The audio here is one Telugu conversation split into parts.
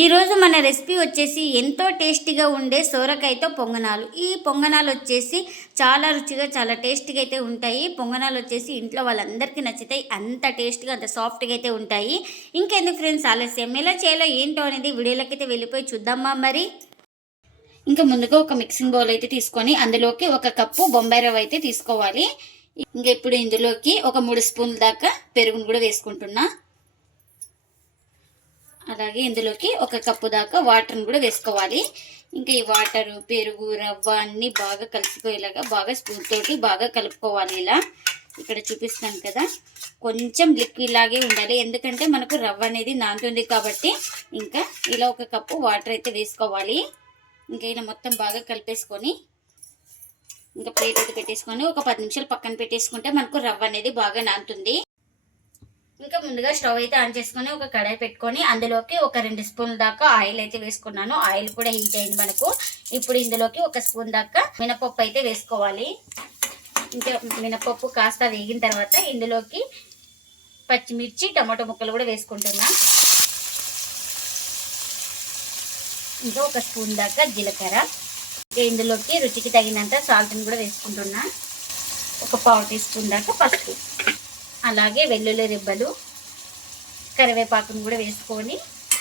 ఈరోజు మన రెసిపీ వచ్చేసి ఎంతో టేస్టీగా ఉండే సోరకాయతో పొంగనాలు. ఈ పొంగనాలు వచ్చేసి చాలా రుచిగా చాలా టేస్టీగా అయితే ఉంటాయి. పొంగనాలు వచ్చేసి ఇంట్లో వాళ్ళందరికీ నచ్చుతాయి. అంత టేస్ట్గా అంత సాఫ్ట్గా అయితే ఉంటాయి. ఇంకెందుకు ఫ్రెండ్స్ ఆలస్యం, ఎలా చేయాలో ఏంటో అనేది వీడియోలోకి అయితే వెళ్ళిపోయి చూద్దామా మరి. ఇంకా ముందుగా ఒక మిక్సింగ్ బౌల్ అయితే తీసుకొని అందులోకి ఒక కప్పు బొంబాయి రవ్వ అయితే తీసుకోవాలి. ఇంకా ఇప్పుడు ఇందులోకి ఒక 3 స్పూన్ల దాకా పెరుగును కూడా వేసుకుంటున్నా. అలాగే ఇందులోకి ఒక కప్పు దాకా వాటర్ని కూడా వేసుకోవాలి. ఇంకా ఈ వాటర్, పెరుగు, రవ్వ అన్నీ బాగా కలిసిపోయేలాగా బాగా స్పూన్ తోటి బాగా కలుపుకోవాలి. ఇలా ఇక్కడ చూపిస్తాను కదా, కొంచెం లిక్విడ్ లాగే ఉండాలి, ఎందుకంటే మనకు రవ్వ అనేది నానుతుంది కాబట్టి. ఇంకా ఇలా ఒక కప్పు వాటర్ అయితే వేసుకోవాలి. ఇంకా ఇలా మొత్తం బాగా కలిపేసుకొని ఇంకా ప్లేట్ అయితే పెట్టేసుకొని ఒక 10 నిమిషాలు పక్కన పెట్టేసుకుంటే మనకు రవ్వ అనేది బాగా నానుతుంది. ఇంకా ముందుగా స్టవ్ అయితే ఆన్ చేసుకొని ఒక కడాయి పెట్టుకొని అందులోకి ఒక 2 స్పూన్ల దాకా ఆయిల్ అయితే వేసుకున్నాను. ఆయిల్ కూడా హీట్ అయింది మనకు. ఇప్పుడు ఇందులోకి 1 స్పూన్ దాకా మినపప్పు అయితే వేసుకోవాలి. ఇంకా మినపప్పు కాస్త వేగిన తర్వాత ఇందులోకి పచ్చిమిర్చి, టమాటో ముక్కలు కూడా వేసుకుంటున్నా. ఇంకా 1 స్పూన్ దాకా జీలకర్ర, ఇందులోకి రుచికి తగినంత సాల్ట్ని కూడా వేసుకుంటున్నా. ఒక 1/4 టీ స్పూన్ దాకా పసుపు, అలాగే వెల్లుల్లి రెబ్బలు, కరివేపాకును కూడా వేసుకొని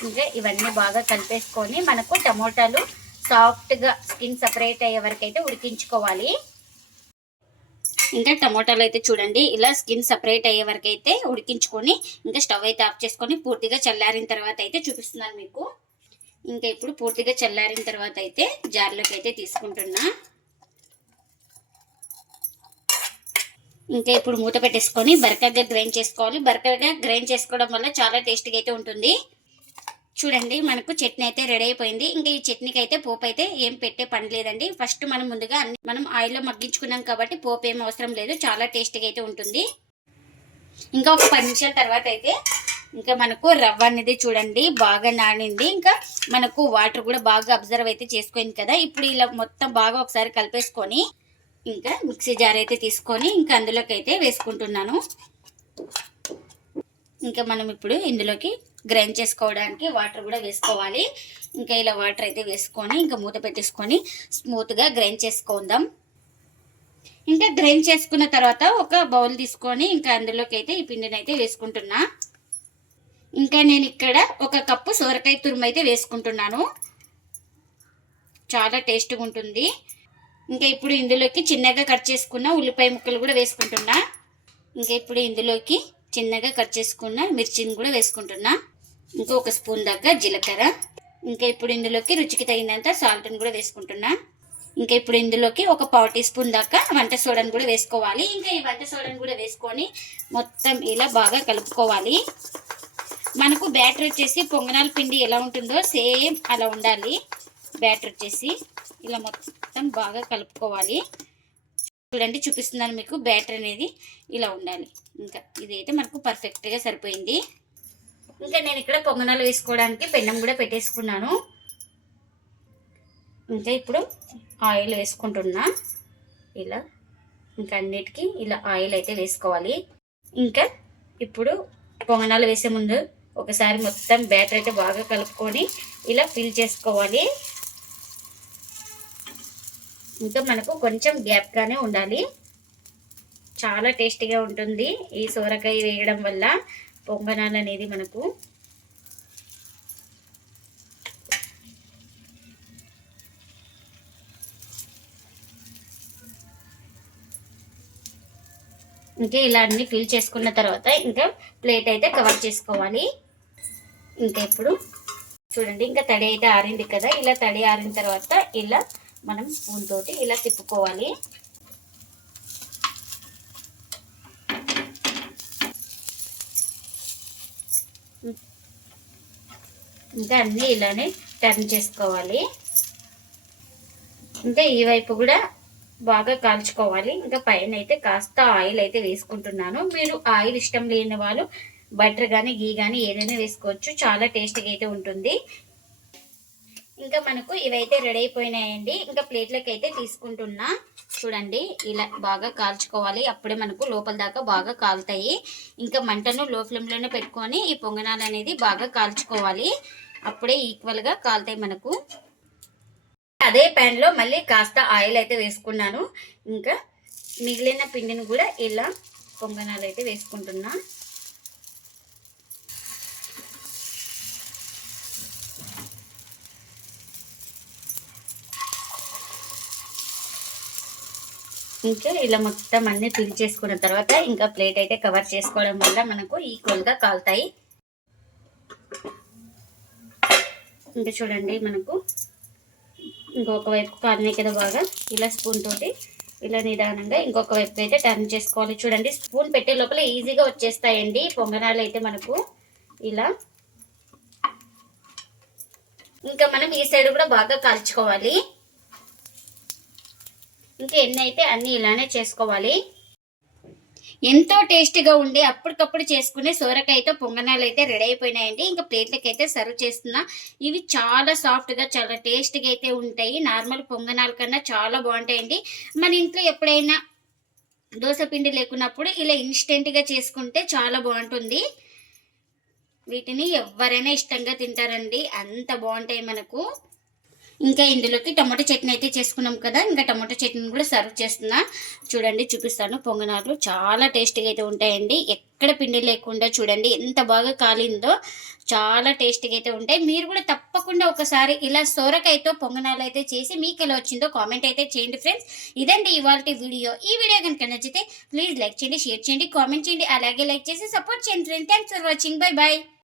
ఇంకా ఇవన్నీ బాగా కలిపేసుకొని మనకు టమోటాలు సాఫ్ట్గా స్కిన్ సపరేట్ అయ్యే వరకు అయితే ఉడికించుకోవాలి. ఇంకా టమోటాలు అయితే చూడండి ఇలా స్కిన్ సపరేట్ అయ్యే వరకు అయితే ఉడికించుకొని ఇంకా స్టవ్ అయితే ఆఫ్ చేసుకొని పూర్తిగా చల్లారిన తర్వాత అయితే చూపిస్తున్నాను మీకు. ఇంకా ఇప్పుడు పూర్తిగా చల్లారిన తర్వాత అయితే జార్లోకి అయితే తీసుకుంటున్నా. ఇంకా ఇప్పుడు మూత పెట్టేసుకొని బరకగా గ్రైండ్ చేసుకోవాలి. బరకగా గ్రైండ్ చేసుకోవడం వల్ల చాలా టేస్టీగా అయితే ఉంటుంది. చూడండి మనకు చట్నీ అయితే రెడీ అయిపోయింది. ఇంకా ఈ చట్నీకి అయితే పోపు అయితే ఏం పెట్టే పని లేదండి. ఫస్ట్ మనం ముందుగా మనం ఆయిల్లో మగ్గించుకున్నాం కాబట్టి పోపు ఏం అవసరం లేదు, చాలా టేస్టీగా అయితే ఉంటుంది. ఇంకా ఒక 10 నిమిషాల తర్వాత అయితే ఇంకా మనకు రవ్వ అనేది చూడండి బాగా నానింది. ఇంకా మనకు వాటర్ కూడా బాగా అబ్జర్వ్ అయితే చేసుకోయింది కదా. ఇప్పుడు ఇలా మొత్తం బాగా ఒకసారి కలిపేసుకొని ఇంకా మిక్సీ జార్ అయితే తీసుకొని ఇంకా అందులోకి అయితే వేసుకుంటున్నాను. ఇంకా మనం ఇప్పుడు ఇందులోకి గ్రైండ్ చేసుకోవడానికి వాటర్ కూడా వేసుకోవాలి. ఇంకా ఇలా వాటర్ అయితే వేసుకొని ఇంకా మూత పెట్టేసుకొని స్మూత్గా గ్రైండ్ చేసుకుందాం. ఇంకా గ్రైండ్ చేసుకున్న తర్వాత ఒక బౌల్ తీసుకొని ఇంకా అందులోకి అయితే ఈ పిండిని అయితే వేసుకుంటున్నా. ఇంకా నేను ఇక్కడ 1 కప్పు సోరకాయ తురుము అయితే వేసుకుంటున్నాను, చాలా టేస్ట్గా ఉంటుంది. ఇంకా ఇప్పుడు ఇందులోకి చిన్నగా కట్ చేసుకున్న ఉల్లిపాయ ముక్కలు కూడా వేసుకుంటున్నా. ఇంకా ఇప్పుడు ఇందులోకి చిన్నగా కట్ చేసుకున్న మిర్చిని కూడా వేసుకుంటున్నా. ఇంకా 1 స్పూన్ దాకా జీలకర్ర, ఇంకా ఇప్పుడు ఇందులోకి రుచికి తగినంత సాల్ట్ని కూడా వేసుకుంటున్నా. ఇంకా ఇప్పుడు ఇందులోకి ఒక 1/4 టీ స్పూన్ దాకా వంట సోడాని కూడా వేసుకోవాలి. ఇంకా ఈ వంట సోడాని కూడా వేసుకొని మొత్తం ఇలా బాగా కలుపుకోవాలి. మనకు బ్యాటర్ వచ్చేసి పొంగనాల పిండి ఎలా ఉంటుందో సేమ్ అలా ఉండాలి. బ్యాటర్ వచ్చేసి ఇలా మొత్తం బాగా కలుపుకోవాలి. చూడండి చూపిస్తున్నాను మీకు, బ్యాటర్ అనేది ఇలా ఉండాలి. ఇంకా ఇదైతే మనకు పర్ఫెక్ట్గా సరిపోయింది. ఇంకా నేను ఇక్కడ పొంగనాలు వేసుకోవడానికి పెన్నం కూడా పెట్టేసుకున్నాను. ఇంకా ఇప్పుడు ఆయిల్ వేసుకుంటున్నా ఇలా. ఇంకా అన్నిటికీ ఇలా ఆయిల్ అయితే వేసుకోవాలి. ఇంకా ఇప్పుడు పొంగనాలు వేసే ముందు ఒకసారి మొత్తం బ్యాటర్ అయితే బాగా కలుపుకొని ఇలా ఫిల్ చేసుకోవాలి. ఇంకా మనకు కొంచెం గ్యాప్గానే ఉండాలి, చాలా టేస్టీగా ఉంటుంది ఈ సోరకాయ వేయడం వల్ల పొంగనాలు అనేది మనకు. ఇంకా ఇలా అన్ని ఫిల్ చేసుకున్న తర్వాత ఇంకా ప్లేట్ అయితే కవర్ చేసుకోవాలి. ఇంకా ఇప్పుడు చూడండి ఇంకా తడి అయితే ఆరింది కదా, ఇలా తడి ఆరిన తర్వాత ఇలా మనం స్పూన్ తోటి ఇలా తిప్పుకోవాలి. ఇంకా అన్నీ ఇలానే టర్న్ చేసుకోవాలి. ఇంకా ఈ వైపు కూడా బాగా కాల్చుకోవాలి. ఇంకా పైన అయితే కాస్త ఆయిల్ అయితే వేసుకుంటున్నాను. మీరు ఆయిల్ ఇష్టం లేని వాళ్ళు బటర్ కానీ గీ కానీ ఏదైనా వేసుకోవచ్చు, చాలా టేస్టీగా అయితే ఉంటుంది. ఇంకా మనకు ఇవైతే రెడీ అయిపోయినాయండి. ఇంకా ప్లేట్లోకి అయితే తీసుకుంటున్నా. చూడండి ఇలా బాగా కాల్చుకోవాలి, అప్పుడే మనకు లోపల దాకా బాగా కాలుతాయి. ఇంకా మంటను లో ఫ్లేమ్లోనే పెట్టుకొని ఈ పొంగనాలు అనేది బాగా కాల్చుకోవాలి. అప్పుడే ఈక్వల్గా కాలుతాయి మనకు. అదే ప్యాన్లో మళ్ళీ కాస్త ఆయిల్ అయితే వేసుకున్నాను. ఇంకా మిగిలిన పిండిని కూడా ఇలా పొంగనాలు అయితే వేసుకుంటున్నా. ఇంకా ఇలా మొత్తం అన్ని ఫిల్ చేసుకున్న తర్వాత ఇంకా ప్లేట్ అయితే కవర్ చేసుకోవడం వల్ల మనకు ఈక్వల్గా కాలుతాయి. ఇంకా చూడండి మనకు ఇంకొక వైపు కాలినాయి కదా బాగా. ఇలా స్పూన్ తోటి ఇలా నిదానంగా ఇంకొక వైపు అయితే టర్న్ చేసుకోవాలి. చూడండి స్పూన్ పెట్టే లోపల ఈజీగా వచ్చేస్తాయండి పొంగనాలు అయితే మనకు ఇలా. ఇంకా మనం ఈ సైడ్ కూడా బాగా కాల్చుకోవాలి. ఇంకా ఎన్ని అయితే అన్ని ఇలానే చేసుకోవాలి. ఎంతో టేస్టీగా ఉండి అప్పటికప్పుడు చేసుకునే సోరకాయతో పొంగనాలు అయితే రెడీ అయిపోయినాయండి. ఇంకా ప్లేట్లకి అయితే సర్వ్ చేస్తున్నా. ఇవి చాలా సాఫ్ట్గా చాలా టేస్టీగా అయితే ఉంటాయి. నార్మల్ పొంగనాల కన్నా చాలా బాగుంటాయండి. మన ఇంట్లో ఎప్పుడైనా దోశ పిండి లేకున్నప్పుడు ఇలా ఇన్స్టెంట్గా చేసుకుంటే చాలా బాగుంటుంది. వీటిని ఎవరైనా ఇష్టంగా తింటారండి, అంత బాగుంటాయి మనకు. ఇంకా ఇందులోకి టమాటో చట్నీ అయితే చేసుకున్నాం కదా, ఇంకా టమాటో చట్నీని కూడా సర్వ్ చేస్తున్నా. చూడండి చూపిస్తాను. పొంగనాలు చాలా టేస్టీగా అయితే ఉంటాయండి. ఎక్కడ పిండి లేకుండా చూడండి ఎంత బాగా కాలిందో, చాలా టేస్టీగా అయితే ఉంటాయి. మీరు కూడా తప్పకుండా ఒకసారి ఇలా సోరకాయతో పొంగనాలు అయితే చేసి మీకు ఎలా వచ్చిందో కామెంట్ అయితే చేయండి ఫ్రెండ్స్. ఇదండి ఇవాల్టి వీడియో. ఈ వీడియో కనుక నచ్చితే ప్లీజ్ లైక్ చేయండి, షేర్ చేయండి, కామెంట్ చేయండి, అలాగే లైక్ చేసి సపోర్ట్ చేయండి friends. Thanks for watching. Bye bye.